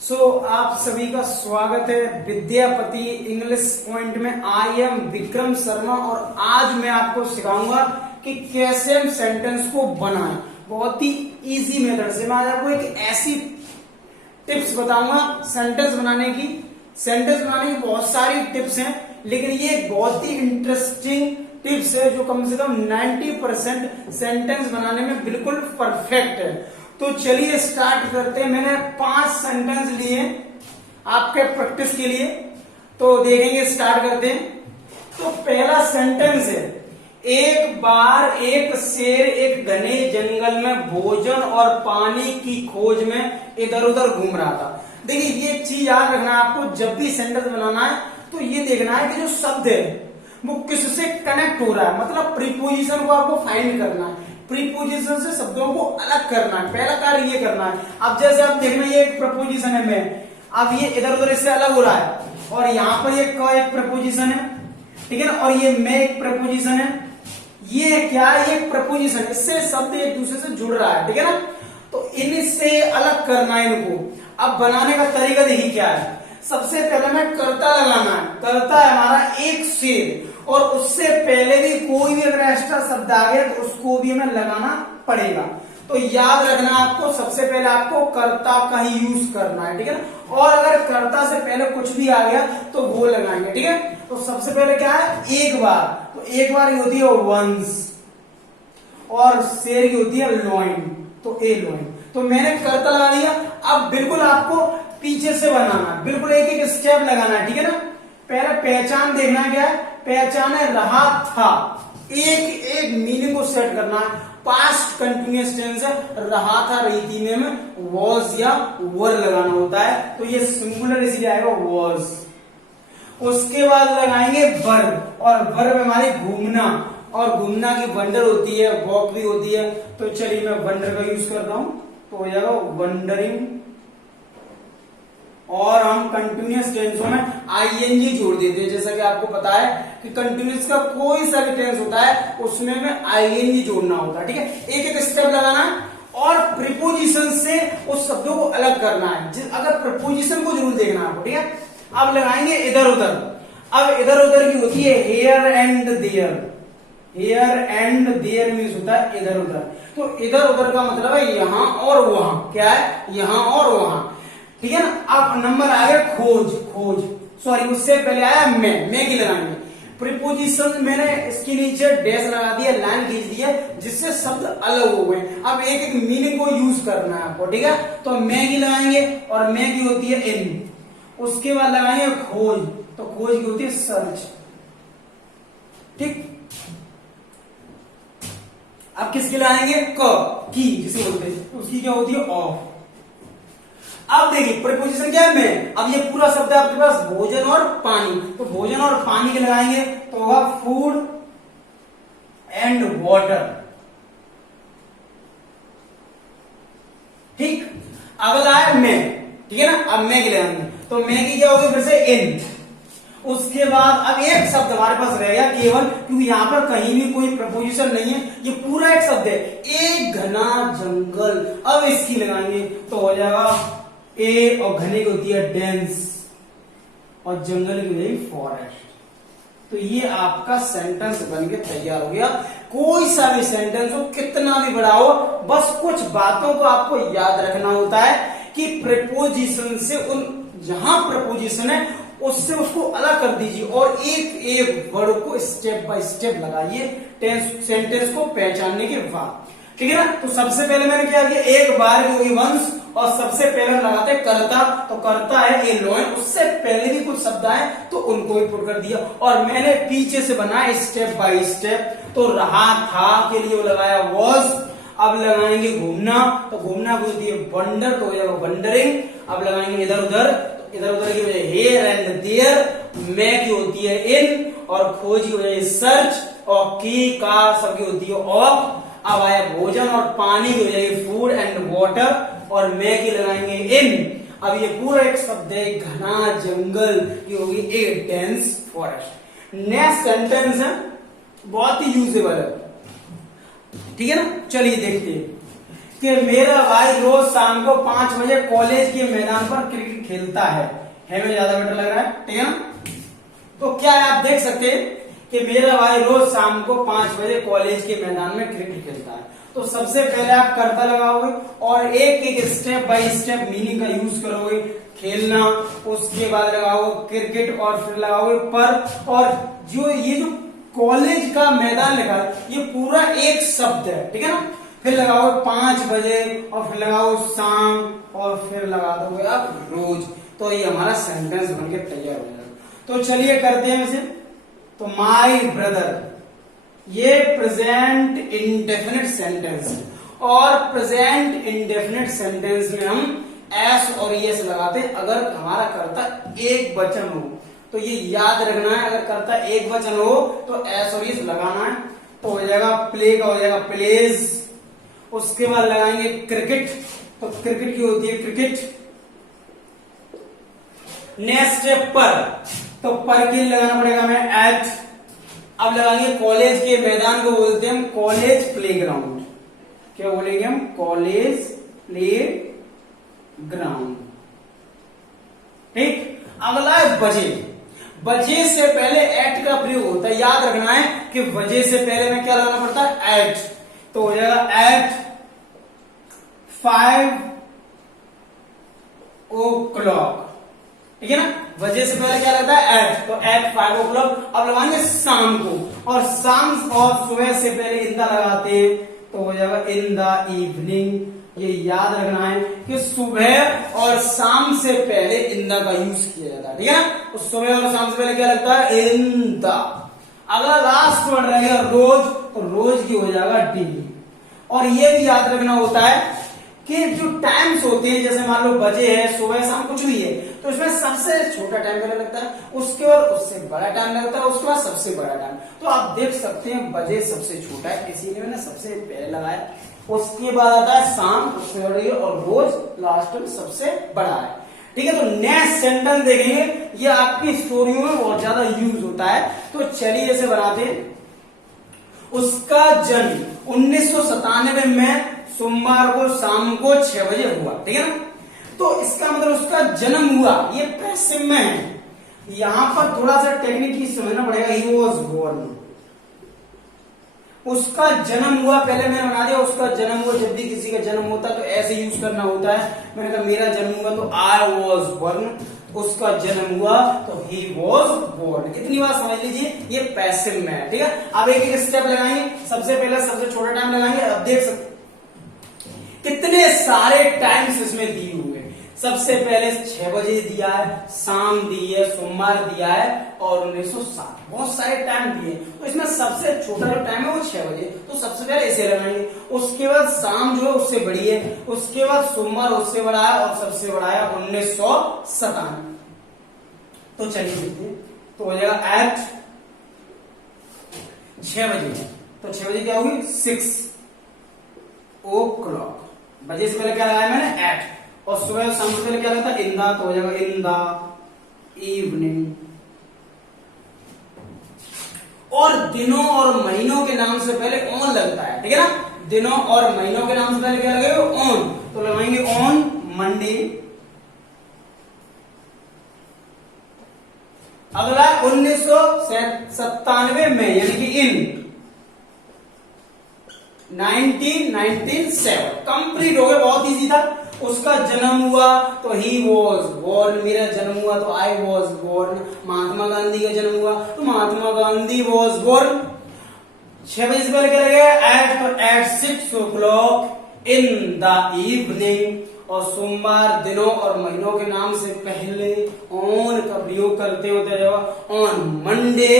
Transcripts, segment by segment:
आप सभी का स्वागत है विद्यापति इंग्लिश पॉइंट में। आई एम विक्रम शर्मा और आज मैं आपको सिखाऊंगा कि कैसे हम सेंटेंस को बनाएं। बहुत ही इजी मेथड से मैं आज आपको एक ऐसी टिप्स बताऊंगा सेंटेंस बनाने की। सेंटेंस बनाने की बहुत सारी टिप्स हैं, लेकिन ये एक बहुत ही इंटरेस्टिंग टिप्स है जो कम से कम 90% सेंटेंस बनाने में बिल्कुल परफेक्ट है। तो चलिए स्टार्ट करते हैं। मैंने 5 सेंटेंस लिए आपके प्रैक्टिस के लिए, तो देखेंगे। स्टार्ट करते हैं। तो पहला सेंटेंस है, एक बार एक शेर एक घने जंगल में भोजन और पानी की खोज में इधर उधर घूम रहा था। देखिए ये एक चीज याद रखना है आपको, जब भी सेंटेंस बनाना है तो ये देखना है कि जो शब्द है वो किससे कनेक्ट हो रहा है, मतलब प्रीपोजिशन को आपको फाइंड करना है। प्रीपोजिशन से शब्दों को अलग करना है, पहला कार्य ये करना है। अब जैसे आप देखना ये एक प्रपोजिशन है मैं, अब ये इधर उधर इससे अलग हो रहा है और यहाँ पर एक प्रपोजिशन है, ठीक है ना, और ये मैं एक प्रपोजिशन है। ये क्या है, ये प्रपोजिशन, इससे शब्द एक दूसरे से जुड़ रहा है, ठीक है ना। तो इनसे अलग करना है इनको। अब बनाने का तरीका देखिए क्या है। सबसे पहले मैं कर्ता लगाना है। कर्ता है हमारा एक शेर, और उससे पहले भी कोई भी अगर एक्स्ट्रा शब्द आ गया तो उसको भी हमें लगाना पड़ेगा। तो याद रखना आपको, सबसे पहले आपको कर्ता का ही यूज करना है, ठीक है ना। और अगर कर्ता से पहले कुछ भी आ गया तो वो लगाएंगे, ठीक है। तो सबसे पहले क्या है, एक बार। तो एक बार की होती है वंस, और शेर की होती है लोइन, तो ए लोइन। तो मैंने कर्ता लगा दिया। अब बिल्कुल आपको पीछे से बनाना है, बिल्कुल एक एक स्टेप लगाना है, ठीक है ना। पहले पहचान देखना क्या है, पहचान है रहा था। एक एक मीनिंग को सेट करना है। पास्ट कंटिन्यूअस टेंस है, रहा था, रही थी में वॉज या वर लगाना होता है, तो ये सिंगुलर इसलिए आएगा वॉज। उसके बाद लगाएंगे वर्ब, और वर्ब हमारे घूमना, और घूमना की वंडर होती है, वॉक भी होती है। तो चलिए मैं वंडर का यूज करता हूं, तो हो जाएगा वंडरिंग। और हम कंटिन्यूअस टेंसों में आईएनजी जोड़ देते हैं। जैसा कि आपको पता है कि कंटिन्यूअस का कोई सा भी टेंस होता है उसमें में आईएनजी जोड़ना होता है, ठीक है। एक एक स्टेप लगाना है और प्रीपोजिशन से उस शब्दों को अलग करना है। अगर प्रीपोजिशन को जरूर देखना है आपको, ठीक है। अब लगाएंगे इधर उधर। अब इधर उधर की होती है here and there. Here and there means होता है इधर उधर। तो इधर उधर का मतलब है यहां और वहां। क्या है, यहां और वहां, ठीक है ना। अब नंबर आ गया खोज। खोज सॉरी, उससे पहले आया मैं की लगाएंगे प्रीपोजिशन। मैंने इसके नीचे डैश लगा दिया, लाइन खींच दिया, जिससे शब्द अलग हो गए। अब एक एक मीनिंग को यूज करना है आपको, ठीक है। तो मैं की लगाएंगे, और मैं की होती है इन। उसके बाद लगाएंगे खोज, तो खोज की होती है सर्च, ठीक। अब किसकी लगाएंगे, की जिसे बोलते हैं, उसकी क्या होती है ऑफ। अब देखिए प्रीपोजिशन क्या है, मैं। अब ये पूरा शब्द है आपके पास भोजन और पानी, तो भोजन और पानी के लगाएंगे तो होगा फूड एंड वाटर, ठीक। अगला है मैं, ठीक है ना। अब मैं की लगाएंगे, तो मैं की क्या होगी फिर से इन। उसके बाद अब एक शब्द हमारे पास रहेगा केवल, क्योंकि यहां पर कहीं भी कोई प्रपोजिशन नहीं है, ये पूरा एक शब्द है, एक घना जंगल। अब इसकी लगाएंगे तो हो जाएगा ए, और घने की होती है डेंस, और जंगल की हो जाएगी फॉरेस्ट। तो ये आपका सेंटेंस बन के तैयार हो गया। कोई सा भी सेंटेंस हो, कितना भी बड़ा हो, बस कुछ बातों को आपको याद रखना होता है कि प्रीपोजिशन से उन जहां प्रपोजिशन है उससे उसको अलग कर दीजिए, और एक एक वर्ड को स्टेप बाय स्टेप लगाइए सेंटेंस को पहचानने के बाद, ठीक है ना। तो सबसे पहले मैंने क्या किया, एक बार की होगी वंस, और सबसे पहले लगाते कर्ता, तो कर्ता है ए लोइन। उससे पहले भी कुछ शब्द आए तो उनको भी पुट कर दिया, और मैंने पीछे से बनाया स्टेप बाय स्टेप। तो रहा था के लिए वो लगाया वॉज। अब लगाएंगे घूमना, तो घूमना की होती है वंडर, तो हो जाएगा वंडरिंग। अब लगाएंगे इधर उधर, तो इधर उधर की वजह हेयर एंड देयर। मैं की होती है इन, और खोज की वजह सर्च, और की का सबकी होती है ऑफ। अब आया भोजन और पानी की हो जाएगी फूड एंड वाटर, और मैं की लगाएंगे इन। अब ये पूरा एक शब्द है घना जंगल की होगी ए डेंस फॉरेस्ट। नेक्स्ट सेंटेंस है बहुत ही यूजेबल है, ठीक है ना। चलिए देखते हैं। कि मेरा भाई रोज शाम को 5 बजे कॉलेज के मैदान पर क्रिकेट खेलता है में ज्यादा बेटर लग रहा है, ठीक है ना। तो क्या है, आप देख सकते हैं कि मेरा भाई रोज शाम को 5 बजे कॉलेज के मैदान में क्रिकेट खेलता है। तो सबसे पहले आप कर्ता लगाओगे और एक एक स्टेप बाय स्टेप मीनिंग का यूज करोगे। खेलना, उसके बाद लगाओगे क्रिकेट और फिर लगाओगे पर, और जो ये जो कॉलेज का मैदान लिखा है ये पूरा एक शब्द है, ठीक है ना। फिर लगाओगे 5 बजे और फिर लगाओ शाम और फिर लगा दोगे आप रोज। तो ये हमारा सेंटेंस बनके तैयार हो जाएगा। तो चलिए करते हैं इसे। तो माय ब्रदर, ये प्रेजेंट इंडेफिनिट सेंटेंस है और प्रेजेंट इंडेफिनिट सेंटेंस में हम एस और एस लगाते हैं अगर हमारा कर्ता एक वचन हो। तो ये याद रखना है, अगर कर्ता एक वचन हो तो एस और एस लगाना है। तो हो जाएगा प्ले का हो जाएगा प्लेज, उसके बाद लगाएंगे क्रिकेट, तो क्रिकेट की होती है क्रिकेट। नेक्स्ट है पर, तो पर के लिए लगाना पड़ेगा हमें एट। अब लगाएंगे कॉलेज के मैदान को बोलते हैं हम कॉलेज प्लेग्राउंड। क्या बोलेंगे हम? कॉलेज प्ले ग्राउंड, ठीक। अगला है बजे। बजे से पहले एट का प्रयोग होता है, याद रखना है कि बजे से पहले में क्या लगाना पड़ता है? एट। तो हो जाएगा एट 5 o'clock, ठीक है ना। बजे से पहले क्या लगता है? एट, तो एट 5 o'clock। अब लगाएंगे शाम को, और शाम और सुबह से पहले इंदा लगाते हैं तो हो जाएगा इन द इवनिंग। ये याद रखना है कि सुबह और शाम से पहले इंदा का यूज किया जाता है, ठीक है ना। तो सुबह और शाम से पहले क्या लगता है? In the. अगर लास्ट वर्ड रहेगा रोज, तो रोज की हो जाएगा डेली। और ये भी याद रखना होता है कि जो टाइम्स होते हैं, जैसे मान लो बजे है, सुबह शाम कुछ भी है, तो इसमें सबसे छोटा टाइम पहले लगता है, उसके बाद उससे बड़ा टाइम लगता है, उसके बाद सबसे बड़ा टाइम। तो आप देख सकते हैं बजे सबसे छोटा है, इसीलिए मैंने सबसे पहले लगाया। उसके बाद आता है शाम, उससे बड़ी, और रोज लास्ट में सबसे बड़ा है, ठीक है। तो नेक्स्ट सेंटेंस देखेंगे, ये आपकी स्टोरियों में बहुत ज्यादा यूज होता है। तो चलिए इसे बनाते हैं। उसका जन्म 1997 में सोमवार को शाम को 6 बजे हुआ, ठीक है ना। तो इसका मतलब उसका जन्म हुआ, ये पैसिव में है। यहां पर थोड़ा सा टेक्निकली समझना पड़ेगा। ही वॉज बोर्न, उसका जन्म हुआ, पहले मैंने बना दिया उसका जन्म हुआ। जब भी किसी का जन्म होता है तो ऐसे यूज करना होता है। मैंने कहा मेरा जन्म हुआ तो आई वॉज बोर्न, उसका जन्म हुआ तो ही वॉज बोर्न। इतनी बात समझ लीजिए, ये पैसिव में है, ठीक है। अब एक एक स्टेप लगाएंगे। सबसे पहले सबसे छोटा टाइम लगाएंगे। अब देख सकते कितने सारे टाइम्स इसमें दिए हुए हैं। सबसे पहले 6 बजे दिया है, शाम दी है, सोमवार दिया है और 1907, बहुत सारे टाइम दिए। तो इसमें सबसे छोटा जो टाइम है वो 6 बजे, तो सबसे पहले इसे लगाएंगे। उसके बाद शाम जो है उससे बड़ी है, उसके बाद सोमवार उससे बड़ा है और सबसे बड़ा है 1997। तो चलिए देखते हैं। तो हो जाएगा एट 6 बजे, तो 6 बजे क्या होगी? 6 o'clock। बजे से पहले क्या लगाया मैंने? एट। और सुबह और शाम से पहले क्या लगता है? इन द, तो हो जाएगा इन द इवनिंग। और दिनों और महीनों के नाम से पहले ऑन लगता है, ठीक है ना। दिनों और महीनों के नाम से पहले क्या लगेगा? ऑन। तो लगाएंगे ऑन मंडे। अगला 1997 में, यानी कि इन 1997 कंप्लीट हो गया, बहुत इजी था। उसका जन्म हुआ तो ही वॉज बोर्न, मेरा जन्म हुआ तो I was born. Mahatma Gandhi का जन्म हुआ तो महात्मा गांधी वॉज बोर्न। 6 बजे से पहले क्या लगेगा? At 6 o'clock in the evening. और सोमवार दिनों और महीनों के नाम से पहले ऑन का प्रयोग करते होते ऑन मंडे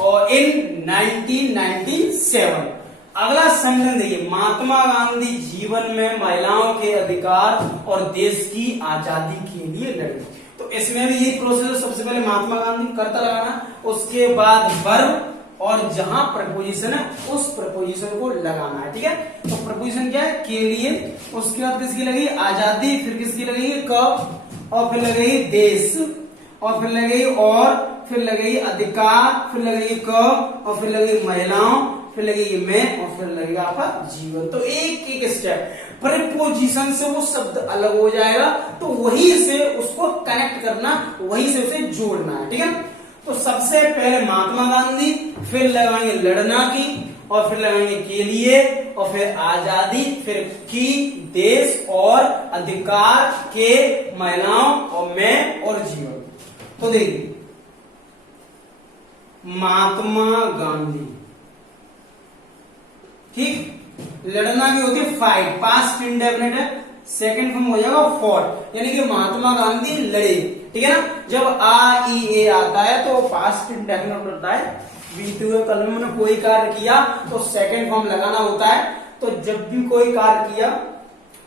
और इन 1997। अगला सेंटेंस देखिए, महात्मा गांधी जीवन में महिलाओं के अधिकार और देश की आजादी के लिए लड़े। तो इसमें भी यही प्रोसेस है। सबसे पहले महात्मा गांधी कर्ता लगाना, उसके बाद वर्ब, और जहां प्रपोजिशन है उस प्रपोजिशन को लगाना है, ठीक है। तो प्रपोजिशन क्या है? के लिए। उसके बाद किसकी लगेगी? आजादी। फिर किसकी लगेगी? क। और फिर लगेगी देश, और फिर लगेगी और, फिर लगेगी अधिकार, फिर लगेगी क, और फिर लगेगी महिलाओं, फिर लगेगी मैं, और फिर लगेगा आपका जीवन। तो एक एक स्टेप। प्रीपोजिशन से वो शब्द अलग हो जाएगा, तो वही से उसको कनेक्ट करना, वही से उसे जोड़ना है, ठीक है। तो सबसे पहले महात्मा गांधी, फिर लगाएंगे लड़ना की, और फिर लगाएंगे के लिए, और फिर आजादी, फिर की, देश और अधिकार के, महिलाओं और मैं और जीवन। तो देखिए महात्मा गांधी, ठीक, लड़ना की होती है फाइट, पास्ट इंडेफिनिट है, सेकंड फॉर्म हो जाएगा फॉट, यानी कि महात्मा गांधी लड़े, ठीक है ना। जब आ ई ए आता है तो पास्ट इंडेफिनिट होता है, बीते हुए काल में उन्होंने कोई कार्य किया तो सेकंड फॉर्म लगाना होता है। तो जब भी कोई कार्य किया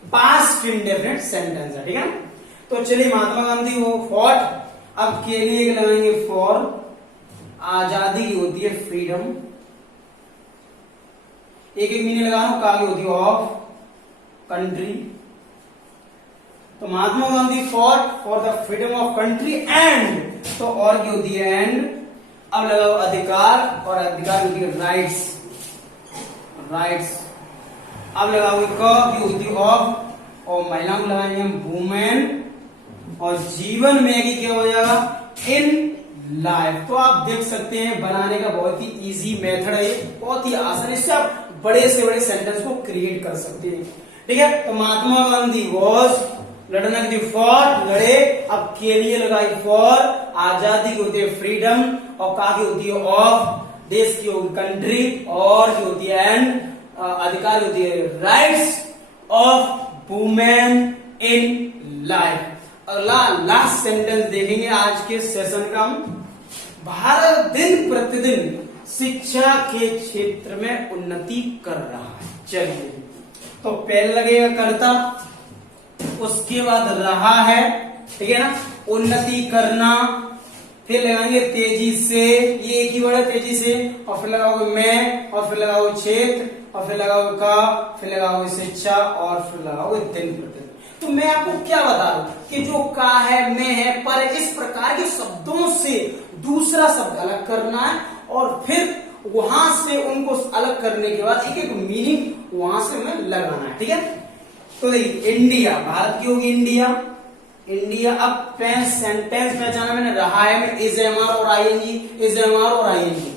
पास्ट इंडेफिनिट सेंटेंस है, ठीक है। तो चलिए महात्मा गांधी वो फॉट, अब के लिए लगाएंगे फॉर, आजादी की होती है फ्रीडम, एक एक मीनिंग लगा रहा हूं, का की होती है ऑफ, कंट्री। तो Mahatma Gandhi fought for the freedom of country and, तो और की होती है एंड। अब लगाओ अधिकार, और अधिकार होती है राइट्स, राइट्स। अब लगाओगे क की होती है ऑफ, और महिलाओं को लगाएंगे हम वुमेन, और जीवन में की क्या हो जाएगा इन लाइफ। तो आप देख सकते हैं बनाने का बहुत ही इजी मेथड है, बहुत ही आसान, इससे आप बड़े से बड़े सेंटेंस को क्रिएट कर सकते हैं, ठीक है। तो महात्मा गांधी वॉज, लड़ना की फॉर, लड़े, अब के लिए लगाई फॉर, आजादी की होती है फ्रीडम, और का की होती है ऑफ, देश की होगी कंट्री, और की होती है एंड, अधिकार की होती है rights of women in life. अगला लास्ट सेंटेंस देखेंगे आज के सेशन का। भारत दिन प्रतिदिन शिक्षा के क्षेत्र में उन्नति कर रहा है। चलिए, तो पहले लगेगा करता, उसके बाद रहा है, ठीक है ना, उन्नति करना, फिर लगाएंगे तेजी से, ये एक ही वर्ड है तेजी से, और फिर लगाओगे मैं, और फिर लगाओगे क्षेत्र, और फिर लगाओगे का, फिर लगाओगे शिक्षा, और फिर लगाओगे दिन प्रतिदिन। तो मैं आपको क्या बता रहा हूं कि जो का है, मैं है, पर इस प्रकार के शब्दों से दूसरा शब्द अलग करना है, और फिर वहां से उनको अलग करने के बाद एक एक मीनिंग वहां से हमें लगाना है, ठीक है। तो देखिए इंडिया, भारत की होगी इंडिया, इंडिया। अब सेंटेंस पहचाना मैंने, रहा है में इज एम आर और आईएनजी, इज एम आर और आईएनजी।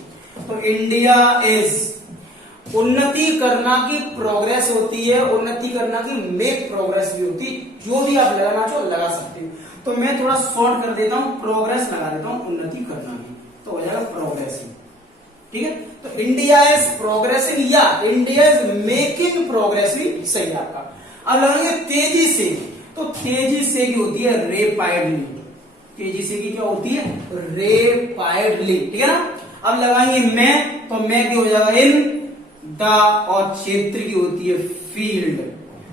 तो इंडिया इज, उन्नति करना की प्रोग्रेस होती है, उन्नति करना की मेक प्रोग्रेस भी होती है, जो भी आप लगाना चाहो लगा सकते हो। तो मैं थोड़ा शॉर्ट कर देता हूं, प्रोग्रेस लगा देता हूं, उन्नति करना की, तो हो जाएगा प्रोग्रेसिव, ठीक है। तो इंडिया इज प्रोग्रेसिव या इंडिया इज मेकिंग प्रोग्रेस भी सही है आपका। अब लगाएंगे तेजी से, तो तेजी से की होती है रेपाइडली, तेजी से की क्या होती है रेपाइडली, ठीक है ना। अब लगाएंगे मैं, तो मैं की हो जाएगा इन द, और क्षेत्र की होती है फील्ड,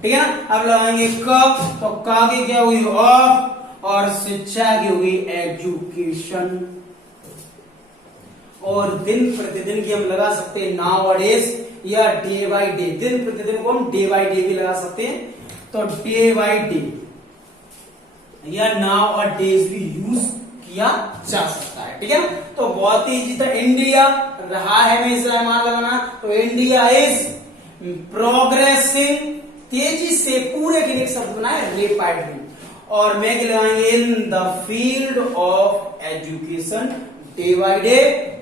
ठीक है ना। अब लगाएंगे क, तो का की क्या हुई ऑफ, और शिक्षा की होगी एजुकेशन, और दिन प्रतिदिन की हम लगा सकते हैं नाउ डेज या डे बाय डे, दिन प्रतिदिन को हम डे बाय डे भी लगा सकते हैं। तो डे बाय डे या नाउ और डेज भी यूज किया जा सकता है, ठीक है ना। तो बहुत ही इजी था। इंडिया, रहा है में इस मान लगाना, तो इंडिया इज प्रोग्रेसिंग, तेजी से, पूरे के लिए शब्द बनाए रेपाइडली, और मैं क्या लगाएंगे in the field of education, day by day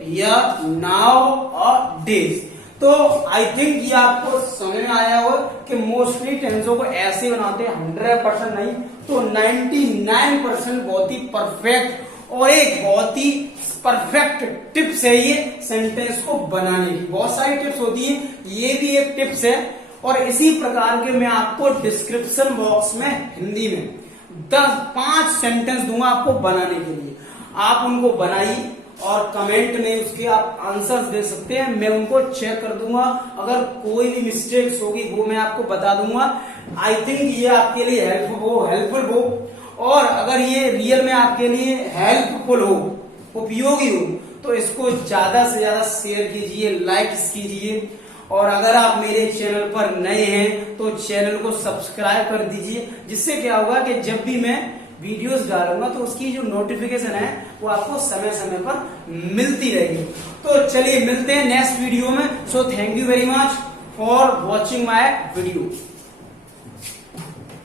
या नाउ और डेज। तो आई थिंक ये आपको समझ में आया हो कि मोस्टली टेंसों को ऐसे बनाते हैं, 100% नहीं तो 99% बहुत ही परफेक्ट, और एक बहुत ही परफेक्ट टिप्स है ये सेंटेंस को बनाने की। बहुत सारी टिप्स होती है, ये भी एक टिप्स है, और इसी प्रकार के मैं आपको डिस्क्रिप्शन बॉक्स में हिंदी में 5 सेंटेंस दूंगा आपको बनाने के लिए। आप उनको बनाइए और कमेंट में उसके आप आंसर्स दे सकते हैं, मैं उनको चेक कर दूंगा। अगर कोई भी मिस्टेक्स होगी वो मैं आपको बता दूंगा। आई थिंक ये आपके लिए हेल्पफुल हो, और अगर ये रियल में आपके लिए हेल्पफुल हो, उपयोगी हो, तो इसको ज्यादा से ज्यादा शेयर कीजिए, लाइक कीजिए, और अगर आप मेरे चैनल पर नए हैं तो चैनल को सब्सक्राइब कर दीजिए, जिससे क्या होगा कि जब भी मैं वीडियोस डालूंगा तो उसकी जो नोटिफिकेशन है वो आपको समय समय पर मिलती रहेगी। तो चलिए मिलते हैं नेक्स्ट वीडियो में। So thank you very much for watching my video.